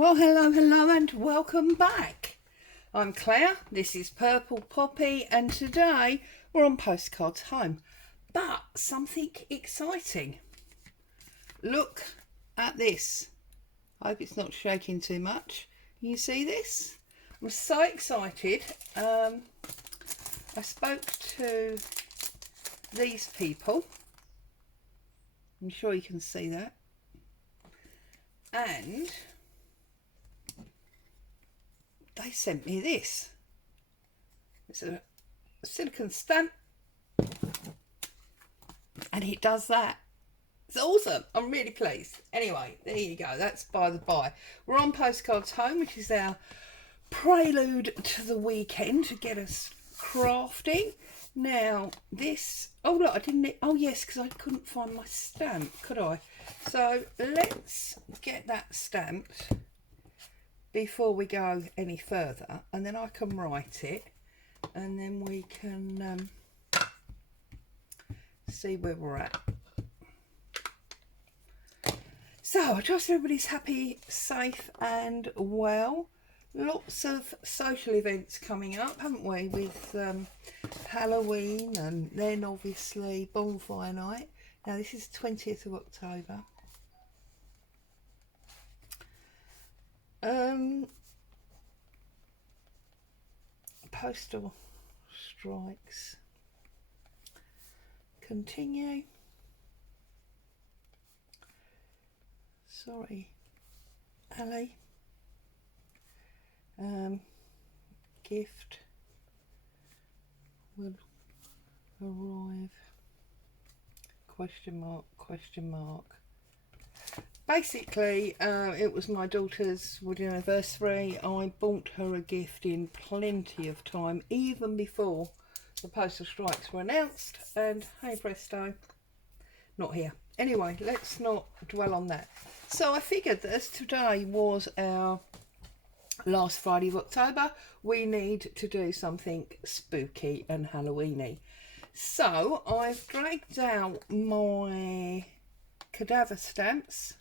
Well, hello and welcome back. I'm Claire, this is Purple Poppy, and today we're on Postcards Home. But something exciting. Look at this. I hope it's not shaking too much. Can you see this? I'm so excited. I spoke to these people. I'm sure you can see that. And they sent me this. It's a silicone stamp and it does that. It's awesome. I'm really pleased. Anyway, there you go. That's by the by. We're on Postcards Home, which is our prelude to the weekend to get us crafting. Now this, oh look, I didn't, oh yes, because I couldn't find my stamp, could I? So let's get that stamped before we go any further, and then I can write it, and then we can see where we're at. So I trust everybody's happy, safe and well. Lots of social events coming up, haven't we, with Halloween, and then obviously bonfire night. Now this is 20th of October. Postal strikes continue. Sorry, Ali. Gift will arrive, question mark, question mark. Basically, it was my daughter's wedding anniversary. I bought her a gift in plenty of time, even before the postal strikes were announced, and hey presto, not here. Anyway, let's not dwell on that. So I figured that as today was our last Friday of October, we need to do something spooky and Halloweeny. So I've dragged out my cadaver stamps,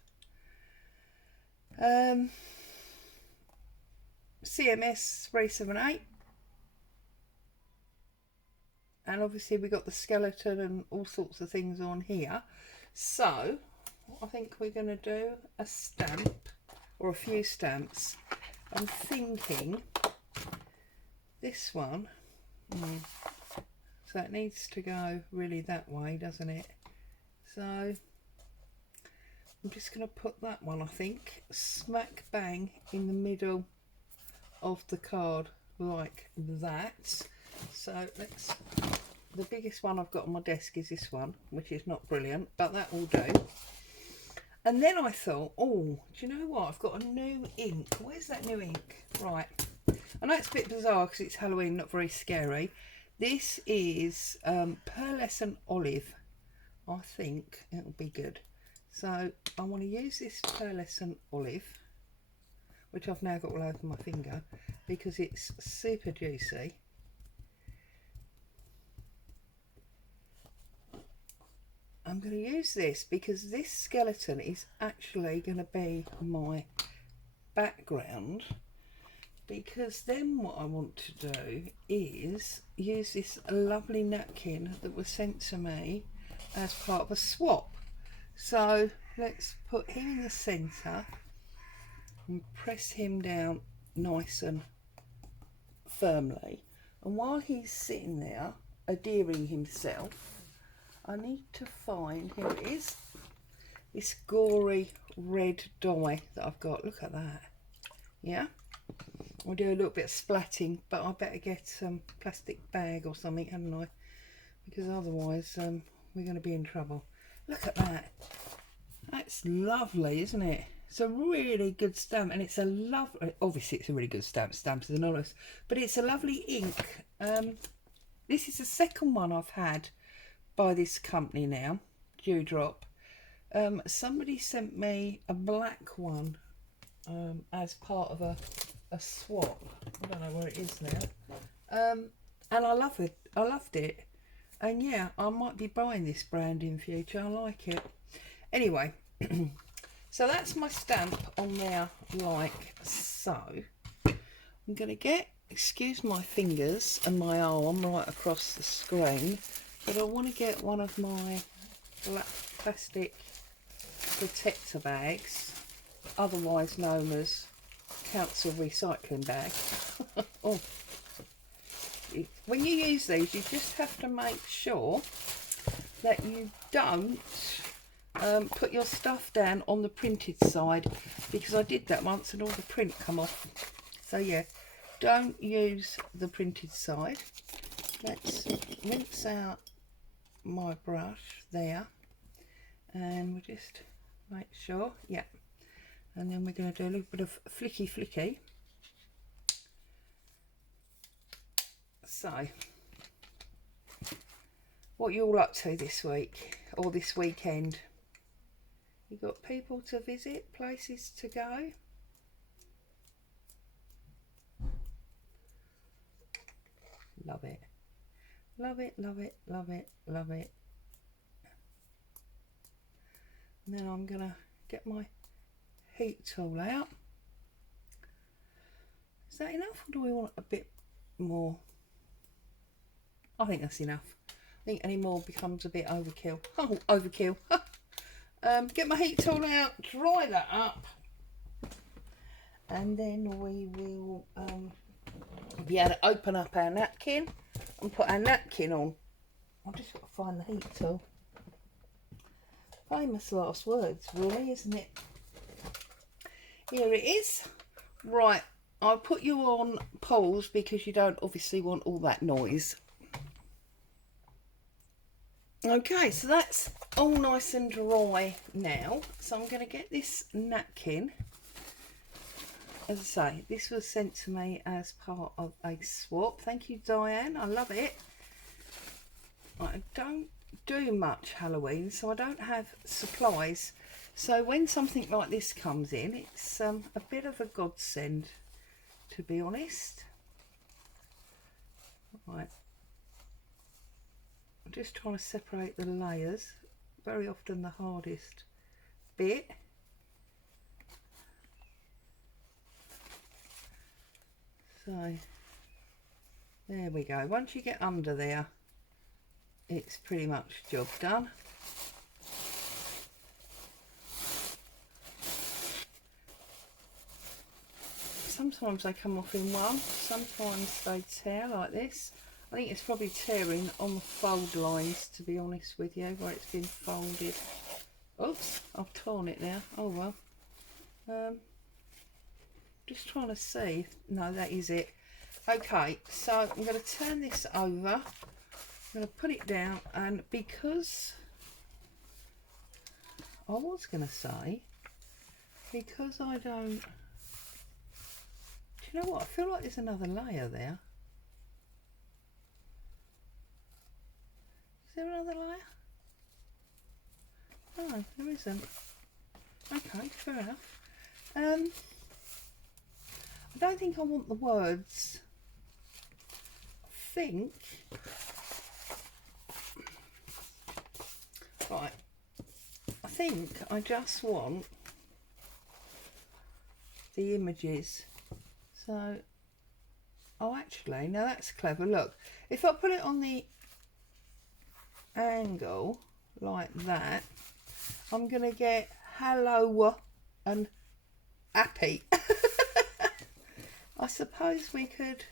CMS 378, and obviously we got the skeleton and all sorts of things on here. So I think we're going to do a stamp or a few stamps. I'm thinking this one, so it needs to go really that way, doesn't it? So I'm just going to put that one, I think, smack bang in the middle of the card like that. So let's, the biggest one I've got on my desk is this one, which is not brilliant, but that will do. And then I thought, oh, do you know what? I've got a new ink. Where's that new ink? Right. I know it's a bit bizarre because it's Halloween, not very scary. This is pearlescent olive. I think it'll be good. So I want to use this pearlescent olive, which I've now got all over my finger because it's super juicy. I'm going to use this because this skeleton is actually going to be my background, because then what I want to do is use this lovely napkin that was sent to me as part of a swap. So let's put him in the centre and press him down nice and firmly, and while he's sitting there adhering himself, I need to find, here it is, this gory red dye that I've got. Look at that. Yeah, we'll do a little bit of splatting, but I better get some plastic bag or something, hadn't I? Because otherwise we're going to be in trouble. Look at that. That's lovely, isn't it? It's a really good stamp, and it's a lovely, obviously it's a really good stamp, stamps is anonymous, but it's a lovely ink. This is the second one I've had by this company now, Dewdrop. Somebody sent me a black one as part of a swap. I don't know where it is now. And I love it. I loved it. And yeah, I might be buying this brand in future. I like it. Anyway, So that's my stamp on there like so. I'm going to get, excuse my fingers and my arm right across the screen, but I want to get one of my black plastic protector bags, otherwise known as council recycling bag. Oh. When you use these, you just have to make sure that you don't put your stuff down on the printed side, because I did that once and all the print come off. So yeah, don't use the printed side. Let's rinse out my brush there, and we'll just make sure, yeah. And then we're going to do a little bit of flicky. So, what are you all up to this week or this weekend? You got people to visit, places to go? Love it. Love it, love it, love it, love it. And then I'm going to get my heat tool out. Is that enough, or do we want a bit more? I think that's enough. I think any more becomes a bit overkill. Oh, overkill. Get my heat tool out, dry that up, and then we will be able to open up our napkin and put our napkin on. I've just got to find the heat tool. Famous last words, really, isn't it? Here it is. Right, I'll put you on pause because you don't obviously want all that noise. Okay, so that's all nice and dry now. So I'm going to get this napkin. As I say, this was sent to me as part of a swap. Thank you, Diane. I love it. I don't do much Halloween, so I don't have supplies. So when something like this comes in, it's a bit of a godsend, to be honest. Right. I'm just trying to separate the layers. Very often the hardest bit. So there we go. Once you get under there, it's pretty much job done. Sometimes they come off in one, sometimes they tear like this. I think it's probably tearing on the fold lines, to be honest with you, where it's been folded. Oops, I've torn it now. Oh well. Just trying to see. No, that is it. Okay, so I'm going to turn this over. I'm going to put it down, and because I was going to say, because I don't... Do you know what? I feel like there's another layer there. Is there another layer? No, there isn't. Okay, fair enough. I don't think I want the words. I think... Right. I think I just want the images. So, oh actually, now that's clever. Look, if I put it on the angle like that, I'm going to get hello and happy. I suppose we could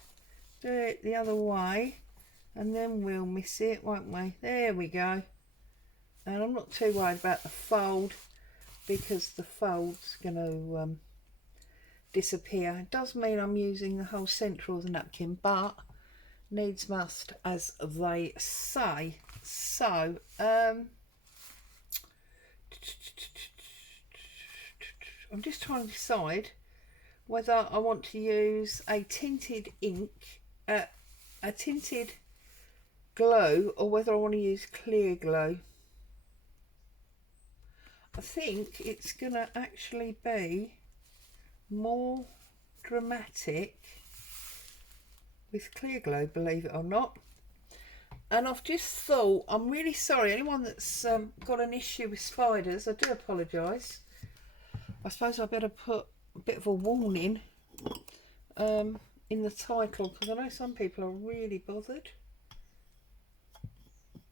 do it the other way and then we'll miss it, won't we? There we go. And I'm not too worried about the fold because the fold's going to disappear. It does mean I'm using the whole centre of the napkin, but needs must, as they say. So, I'm just trying to decide whether I want to use a tinted ink, a tinted glue, or whether I want to use clear glue. I think it's going to actually be more dramatic with clear glue, believe it or not. And I've just thought, I'm really sorry, anyone that's got an issue with spiders, I do apologise. I suppose I better put a bit of a warning in the title, because I know some people are really bothered.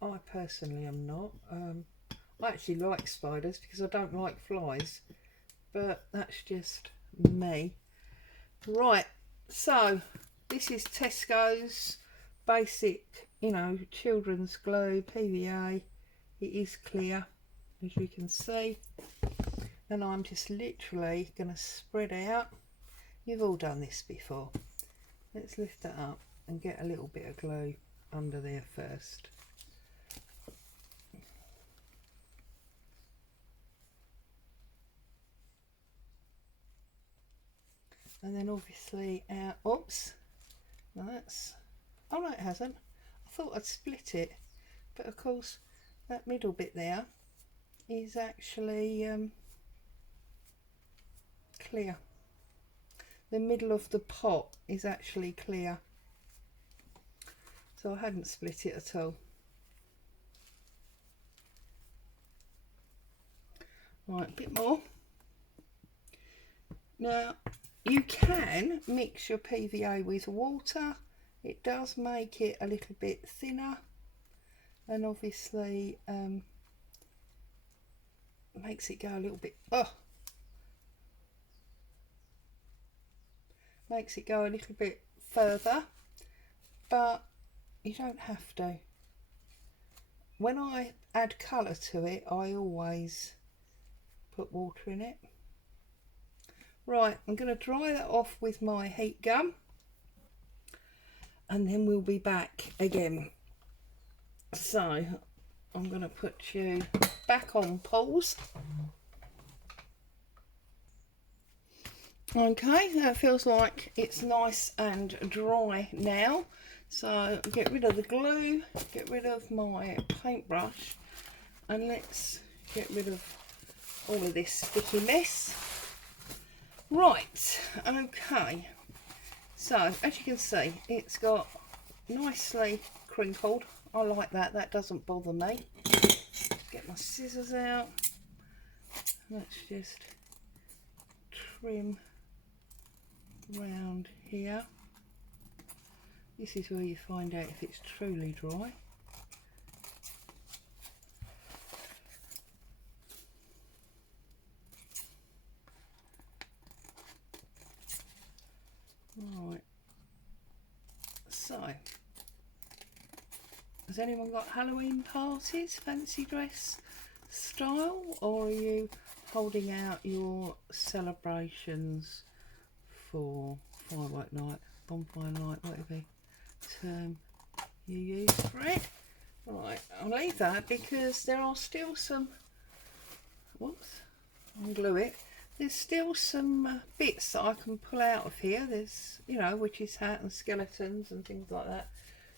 I personally am not. I actually like spiders because I don't like flies, but that's just me. Right, so this is Tesco's basic, you know, children's glue, PVA. It is clear, as you can see, and I'm just literally going to spread out. You've all done this before. Let's lift that up and get a little bit of glue under there first. And then obviously oops, no, that's, oh no, it hasn't. I thought I'd split it, but of course that middle bit there is actually clear. The middle of the pot is actually clear, so I hadn't split it at all. Right, a bit more. Now you can mix your PVA with water. It does make it a little bit thinner, and obviously makes it go a little bit makes it go a little bit further, but you don't have to. When I add colour to it, I always put water in it. Right, I'm going to dry that off with my heat gun, and then we'll be back again. So I'm going to put you back on pause. Okay, that feels like it's nice and dry now. So get rid of the glue, get rid of my paintbrush, and let's get rid of all of this sticky mess. Right, okay, so as you can see, it's got nicely crinkled. I like that, that doesn't bother me. Get my scissors out. Let's just trim round here. This is where you find out if it's truly dry. Right, so has anyone got Halloween parties, fancy dress style, or are you holding out your celebrations for firework night, bonfire night, whatever term you use for it? Right, I'll leave that because there are still some, whoops, unglue it. There's still some bits that I can pull out of here. There's, you know, witch's hat and skeletons and things like that.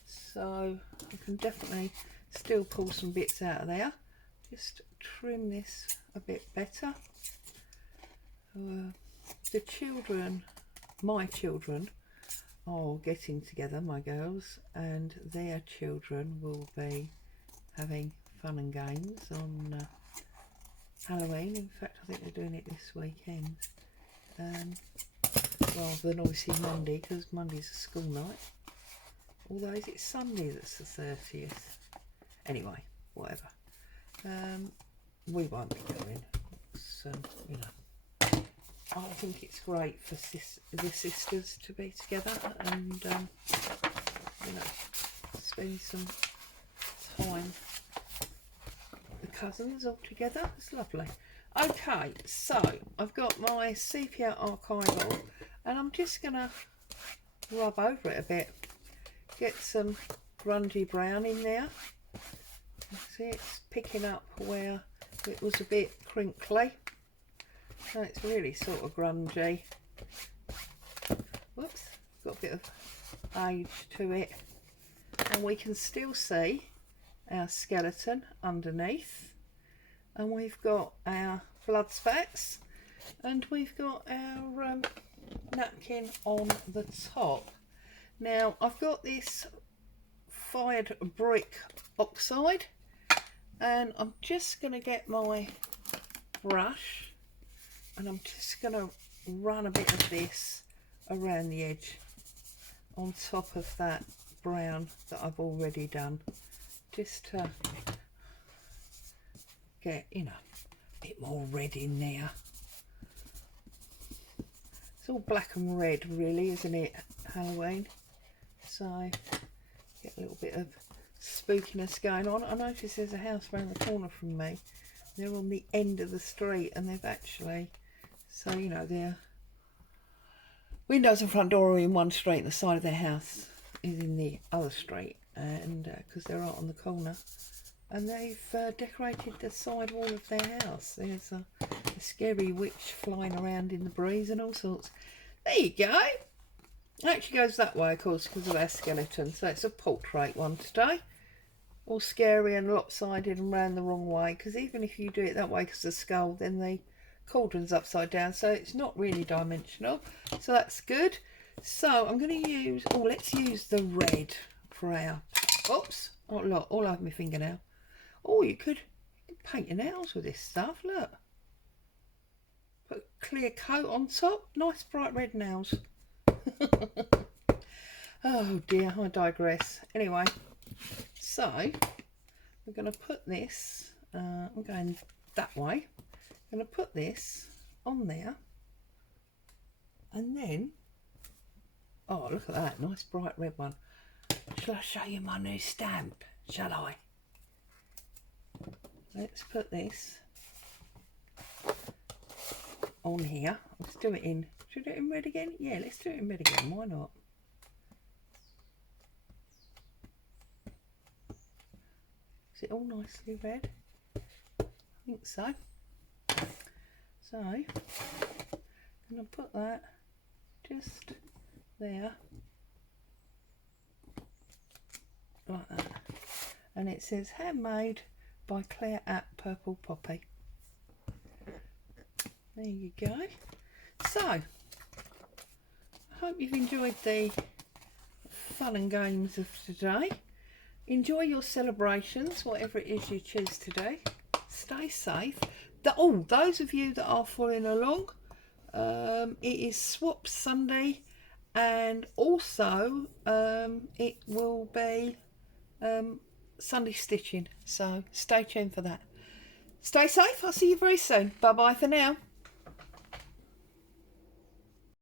So I can definitely still pull some bits out of there. Just trim this a bit better. The children, my children, are getting together, my girls, and their children will be having fun and games on Halloween. In fact, I think they're doing it this weekend, rather than obviously Monday, because Monday's a school night. Although is it Sunday that's the 30th? Anyway, whatever. We won't be going. So, you know, I think it's great for the sisters to be together and you know, spend some time. The cousins all together. It's lovely. Okay, so I've got my sepia archival, and I'm just gonna rub over it a bit. Get some grungy brown in there. See, it's picking up where it was a bit crinkly. So it's really sort of grungy. Whoops, got a bit of age to it. And we can still see our skeleton underneath. And we've got our blood spats. And we've got our napkin on the top. Now I've got this fired brick oxide, and I'm just going to get my brush and I'm just going to run a bit of this around the edge on top of that brown that I've already done, just to get, you know, a bit more red in there. It's all black and red really, isn't it, Halloween? So get a little bit of spookiness going on. I notice there's a house around the corner from me. They're on the end of the street, and they've actually, so you know, their windows and front door are in one street, and the side of their house is in the other street, and because they're right on the corner, and they've decorated the side wall of their house. There's a scary witch flying around in the breeze and all sorts. There you go. It actually goes that way, of course, because of our skeleton. So it's a portrait one today. All scary and lopsided and round the wrong way, because even if you do it that way because of the skull, then the cauldron's upside down, so it's not really dimensional. So that's good. So I'm going to use, oh, let's use the red for our, oops, oh look, all over my fingernail. Oh, you could paint your nails with this stuff, look. Put a clear coat on top, nice bright red nails. Oh dear, I digress. Anyway, so we're going to put this, I'm going that way, I'm going to put this on there, and then, oh look at that, nice bright red one. Shall I show you my new stamp? Shall I? Let's put this on here. Let's do it in, should we do it in red again? Yeah, let's do it in red again, why not? Is it all nicely red? I think so. So, I'm going to put that just there, like that. And it says handmade by Claire at Purple Poppy. There you go. So, I hope you've enjoyed the fun and games of today. Enjoy your celebrations, whatever it is you choose to do. Stay safe. Oh, those of you that are following along, it is Swap Sunday, and also it will be Sunday stitching. So stay tuned for that. Stay safe. I'll see you very soon. Bye bye for now.